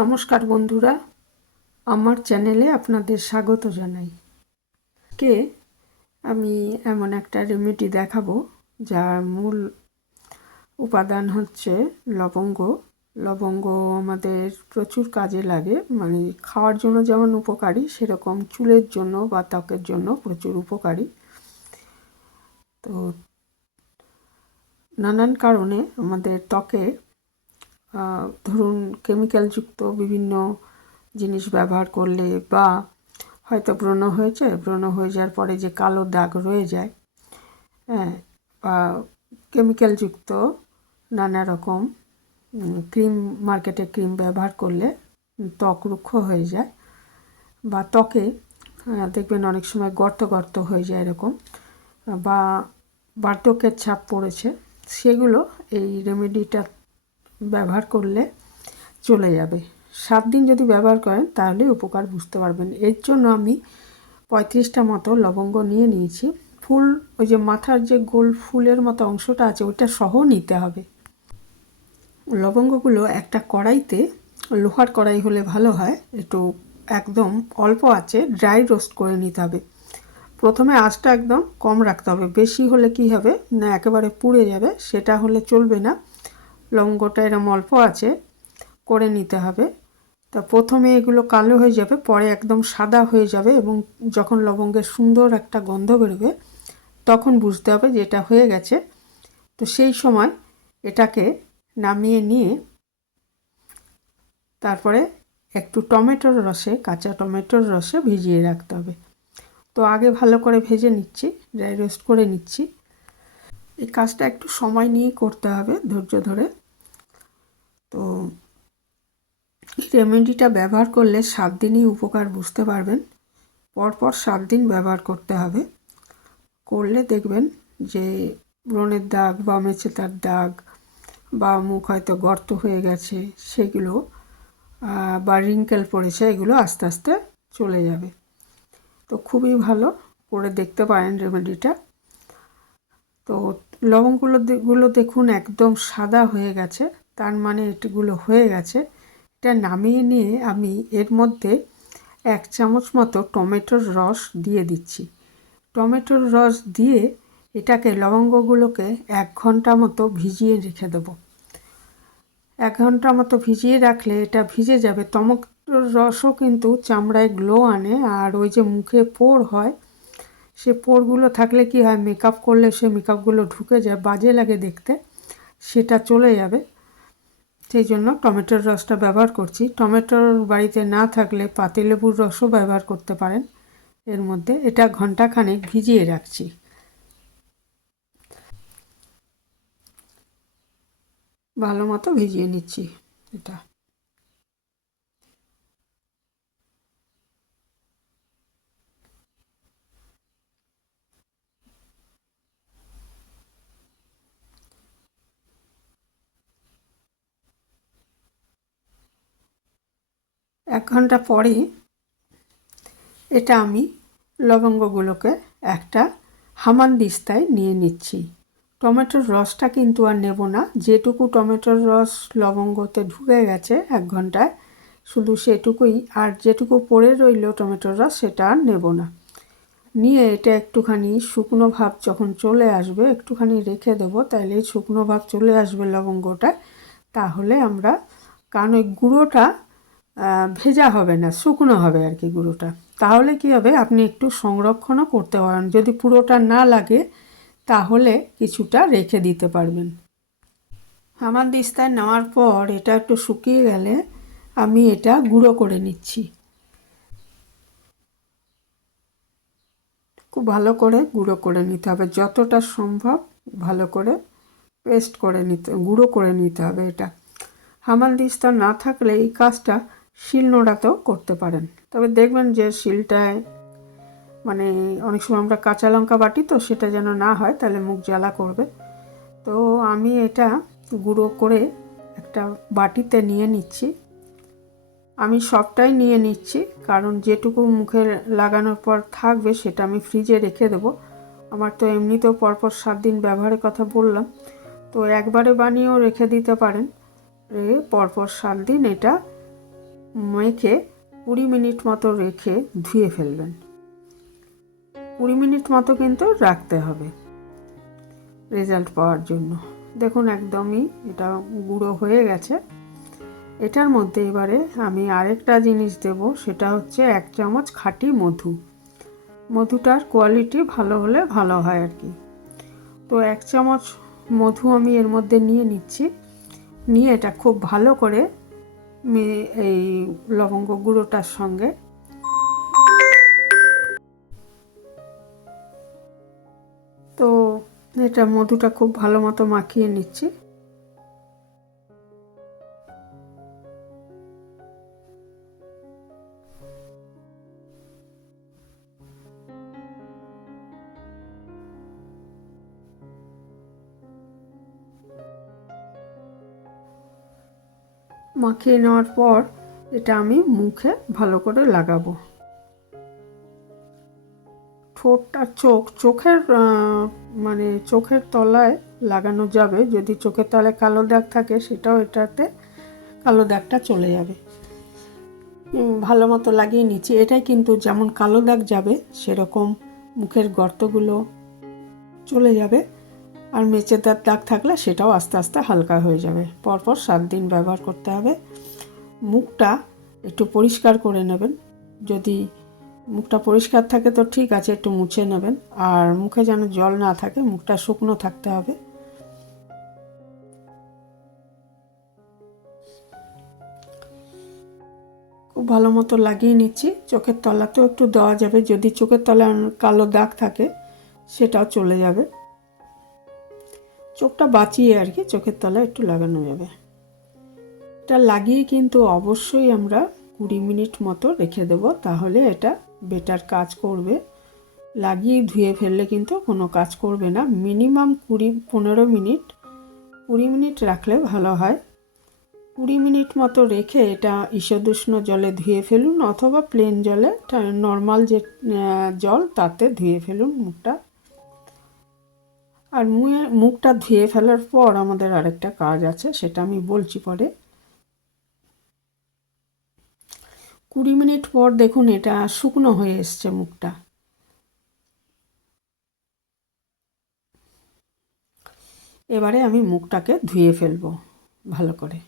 নমস্কার বন্ধুরা, আমার চ্যানেলে আপনাদের স্বাগত জানাই। কে আমি এমন একটা রেমেডি দেখাবো যার মূল উপাদান হচ্ছে লবঙ্গ। লবঙ্গ আমাদের প্রচুর কাজে লাগে, মানে খাওয়ার জন্য যেমন উপকারী, সেরকম চুলের জন্য বা ত্বকের জন্য প্রচুর উপকারী। তো নানান কারণে আমাদের ত্বকে ধরুন কেমিক্যালযুক্ত বিভিন্ন জিনিস ব্যবহার করলে, বা হয়তো ব্রণ হয়েছে, ব্রণ হয়ে যাওয়ার পরে যে কালো দাগ রয়ে যায়, হ্যাঁ, বা কেমিক্যালযুক্ত নানা রকম ক্রিম, মার্কেটে ক্রিম ব্যবহার করলে ত্বক রুক্ষ হয়ে যায়, বা ত্বকে দেখবেন অনেক সময় গর্ত গর্ত হয়ে যায় এরকম, বা বার্ধক্যের ছাপ পড়েছে, সেগুলো এই রেমেডিটা ব্যবহার করলে চলে যাবে। 7 দিন যদি ব্যবহার করেন তাহলে উপকার বুঝতে পারবেন। এর জন্য আমি 35টা মতো লবঙ্গ নিয়ে নিয়েছি। ফুল, ওই যে মাথার যে গোল ফুলের মতো অংশটা আছে ওইটা সহ নিতে হবে। লবঙ্গগুলো একটা কড়াইতে, লোহার কড়াই হলে ভালো হয়, একটু একদম অল্প আঁচে ড্রাই রোস্ট করে নিতে হবে। প্রথমে আঁচটা একদম কম রাখতে হবে, বেশি হলে কি হবে না একেবারে পুড়ে যাবে, সেটা হলে চলবে না। লবঙ্গটা এরম অল্প আঁচে করে নিতে হবে। তা প্রথমে এগুলো কালো হয়ে যাবে, পরে একদম সাদা হয়ে যাবে, এবং যখন লবঙ্গের সুন্দর একটা গন্ধ বেরোবে তখন বুঝতে হবে যে এটা হয়ে গেছে। তো সেই সময় এটাকে নামিয়ে নিয়ে তারপরে একটু টমেটোর রসে, কাঁচা টমেটোর রসে ভিজিয়ে রাখতে হবে। তো আগে ভালো করে ভেজে নিচ্ছি, ড্রাই রোস্ট করে নিচ্ছি। এই কাজটা একটু সময় নিয়েই করতে হবে, ধৈর্য ধরে। তো এই রেমেডিটা ব্যবহার করলে 7 দিনই উপকার বুঝতে পারবেন। পরপর 7 দিন ব্যবহার করতে হবে। করলে দেখবেন যে ব্রণের দাগ বা মেচেদার দাগ বা মুখ হয়তো গর্ত হয়ে গেছে সেগুলো, বা রিঙ্কেল পড়েছে, এগুলো আস্তে আস্তে চলে যাবে। তো খুবই ভালো, করে দেখতে পারেন রেমেডিটা। তো লবঙ্গগুলো দেখুন একদম সাদা হয়ে গেছে, তার মানে এগুলো হয়ে গেছে। এটা নামিয়ে নিয়ে আমি এর মধ্যে 1 চামচ মতো টমেটোর রস দিয়ে দিচ্ছি। টমেটোর রস দিয়ে এটাকে, লবঙ্গগুলোকে 1 ঘন্টা মতো ভিজিয়ে রেখে দেবো। 1 ঘন্টা মতো ভিজিয়ে রাখলে এটা ভিজে যাবে। টমেটোর রসও কিন্তু চামড়ায় গ্লো আনে, আর ওই যে মুখে পোর হয়, সে পোরগুলো থাকলে কি হয়, মেকআপ করলে সে মেকআপগুলো ঢুকে যায়, বাজে লাগে দেখতে, সেটা চলে যাবে। সেই জন্য টমেটোর রসটা ব্যবহার করছি। টমেটোর বাড়িতে না থাকলে পাতিলেবুর রসও ব্যবহার করতে পারেন এর মধ্যে। এটা ঘন্টাখানেক ভিজিয়ে রাখছি। ভালো মতো ভিজিয়ে নিচ্ছি এটা। এক ঘন্টা পরে এটা আমি লবঙ্গগুলোকে একটা হামানদিস্তায় নিয়ে নিচ্ছি। টমেটোর রসটা কিন্তু আর নেব না, যেটুকু টমেটোর রস লবঙ্গতে ঢুকে গেছে 1 ঘন্টায়, শুধু সেটুকুই, আর যেটুকু পড়ে রইল টমেটোর রস সেটা আর নেব না। নিয়ে এটা একটুখানি শুকনো ভাব যখন চলে আসবে, একটুখানি রেখে দেবো, তাহলে শুকনো ভাব চলে আসবে লবঙ্গটা। তাহলে আমরা, কারণ ওই গুঁড়োটা ভেজা হবে না, শুকনো হবে আর কি গুঁড়োটা। তাহলে কি হবে, আপনি একটু সংরক্ষণও করতে পারেন। যদি পুরোটা না লাগে তাহলে কিছুটা রেখে দিতে পারবেন। হামানদিস্তায় নেওয়ার পর এটা একটু শুকিয়ে গেলে আমি এটা গুঁড়ো করে নিচ্ছি। খুব ভালো করে গুঁড়ো করে নিতে হবে, যতটা সম্ভব ভালো করে পেস্ট করে নিতে, গুঁড়ো করে নিতে হবে এটা। হামানদিস্তা না থাকলে এই কাজটা শিলনোড়াতেও করতে পারেন, তবে দেখবেন যে শিলটায়, মানে অনেক সময় আমরা কাঁচা লঙ্কা বাটি, তো সেটা যেন না হয়, তাহলে মুখ জ্বালা করবে। তো আমি এটা গুঁড়ো করে একটা বাটিতে নিয়ে নিচ্ছি। আমি সবটাই নিয়ে নিচ্ছি, কারণ যেটুকু মুখে লাগানোর পর থাকবে সেটা আমি ফ্রিজে রেখে দেবো। আমার তো এমনিতেও পরপর 7 দিন ব্যবহারের কথা বললাম, তো একবারে বানিয়েও রেখে দিতে পারেন। পরপর 7 দিন এটা মেখে 20 মিনিট মতো রেখে ধুয়ে ফেলবেন। 20 মিনিট মতো কিন্তু রাখতে হবে রেজাল্ট পাওয়ার জন্য। দেখুন একদমই এটা গুঁড়ো হয়ে গেছে। এটার মধ্যে এবারে আমি আরেকটা জিনিস দেব, সেটা হচ্ছে 1 চামচ খাঁটি মধু। মধুটার কোয়ালিটি ভালো হলে ভালো হয় আর কি। তো 1 চামচ মধু আমি এর মধ্যে নিয়ে নিচ্ছি। নিয়ে এটা খুব ভালো করে এই লবঙ্গ গুঁড়োটার সঙ্গে তো এটা মধুটা খুব ভালো মতো মাখিয়ে নিচ্ছি। মাখিয়ে নেওয়ার পর এটা আমি মুখে ভালো করে লাগাবো। ঠোঁট আর চোখের মানে চোখের তলায় লাগানো যাবে। যদি চোখের তলায় কালো দাগ থাকে সেটাও এটাতে কালো দাগটা চলে যাবে। ভালো মতো লাগিয়ে নিচ্ছি। এটাই কিন্তু যেমন কালো দাগ যাবে সেরকম মুখের গর্তগুলো চলে যাবে। আর মেচেদার দাগ থাকলে সেটাও আস্তে আস্তে হালকা হয়ে যাবে। পরপর 7 দিন ব্যবহার করতে হবে। মুখটা একটু পরিষ্কার করে নেবেন। যদি মুখটা পরিষ্কার থাকে তো ঠিক আছে, একটু মুছে নেবেন। আর মুখে যেন জল না থাকে, মুখটা শুকনো থাকতে হবে। খুব ভালো মতো লাগিয়ে নিচ্ছি। চোখের তলাতেও একটু দেওয়া যাবে, যদি চোখের তলায় কালো দাগ থাকে সেটাও চলে যাবে। চোখটা বাঁচিয়ে আর কি চোখের তলায় একটু লাগানো যাবে। এটা লাগিয়ে কিন্তু অবশ্যই আমরা 20 মিনিট মতো রেখে দেব, তাহলে এটা বেটার কাজ করবে। লাগিয়ে ধুয়ে ফেললে কিন্তু কোনো কাজ করবে না। মিনিমাম 15 মিনিট 20 মিনিট রাখলে ভালো হয়। 20 মিনিট মতো রেখে এটা ঈষদুষ্ণ জলে ধুয়ে ফেলুন, অথবা প্লেন জলে, নর্মাল যে জল তাতে ধুয়ে ফেলুন মুখটা। আর মুখটা ধুয়ে ফেলার পর আমাদের আরেকটা কাজ আছে, সেটা আমি বলছি পরে। 20 মিনিট পর দেখুন এটা শুকনো হয়ে এসছে মুখটা। এবারে আমি মুখটাকে ধুয়ে ফেলবো ভালো করে।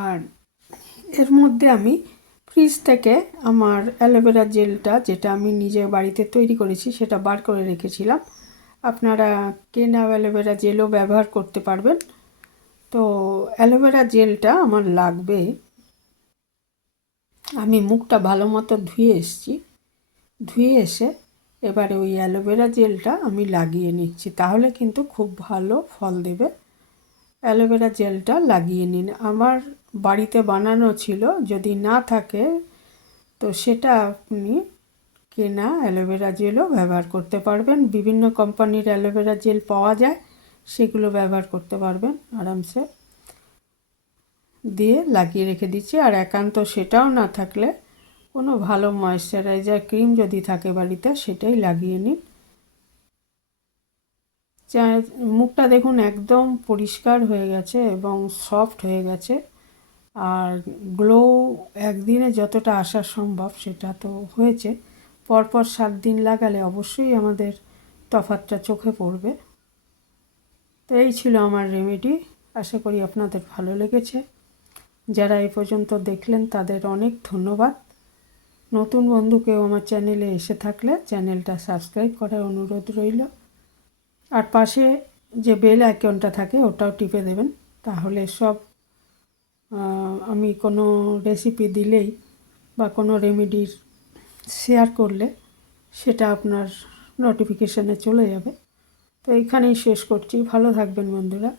আর এর মধ্যে আমি ফ্রিজ থেকে আমার অ্যালোভেরা জেলটা, যেটা আমি নিজে বাড়িতে তৈরি করেছি, সেটা বার করে রেখেছিলাম। আপনারা কেনা অ্যালোভেরা জেলও ব্যবহার করতে পারবেন। তো অ্যালোভেরা জেলটা আমার লাগবে। আমি মুখটা ভালো মতো ধুয়ে এসেছি। ধুয়ে এসে এবারে ওই অ্যালোভেরা জেলটা আমি লাগিয়ে নিচ্ছি, তাহলে কিন্তু খুব ভালো ফল দেবে। অ্যালোভেরা জেলটা লাগিয়ে নিন। আমার বাড়িতে বানানো ছিল, যদি না থাকে তো সেটা আপনি কেনা অ্যালোভেরা জেলও ব্যবহার করতে পারবেন। বিভিন্ন কোম্পানির অ্যালোভেরা জেল পাওয়া যায়, সেগুলো ব্যবহার করতে পারবেন আরামসে। দিয়ে লাগিয়ে রেখে দিচ্ছি। আর একান্ত সেটাও না থাকলে কোনো ভালো ময়েশ্চারাইজার ক্রিম যদি থাকে বাড়িতে, সেটাই লাগিয়ে নিন। মুখটা দেখুন একদম পরিষ্কার হয়ে গেছে এবং সফট হয়ে গেছে। আর গ্লো একদিনে যতটা আসা সম্ভব সেটা তো হয়েছে। পরপর 7 দিন লাগালে অবশ্যই আমাদের তফাৎটা চোখে পড়বে। তো এই ছিল আমার রেমেডি। আশা করি আপনাদের ভালো লেগেছে। যারা এই পর্যন্ত দেখলেন তাদের অনেক ধন্যবাদ। নতুন বন্ধু কেউ আমার চ্যানেলে এসে থাকলে চ্যানেলটা সাবস্ক্রাইব করার অনুরোধ রইল। আর পাশে যে বেল আইকনটা থাকে ওটাও টিপে দেবেন, তাহলে সব আমি কোনো রেসিপি দিলেই বা কোনো রেমেডির শেয়ার করলে সেটা আপনার নোটিফিকেশানে চলে যাবে। তো এইখানেই শেষ করছি। ভালো থাকবেন বন্ধুরা।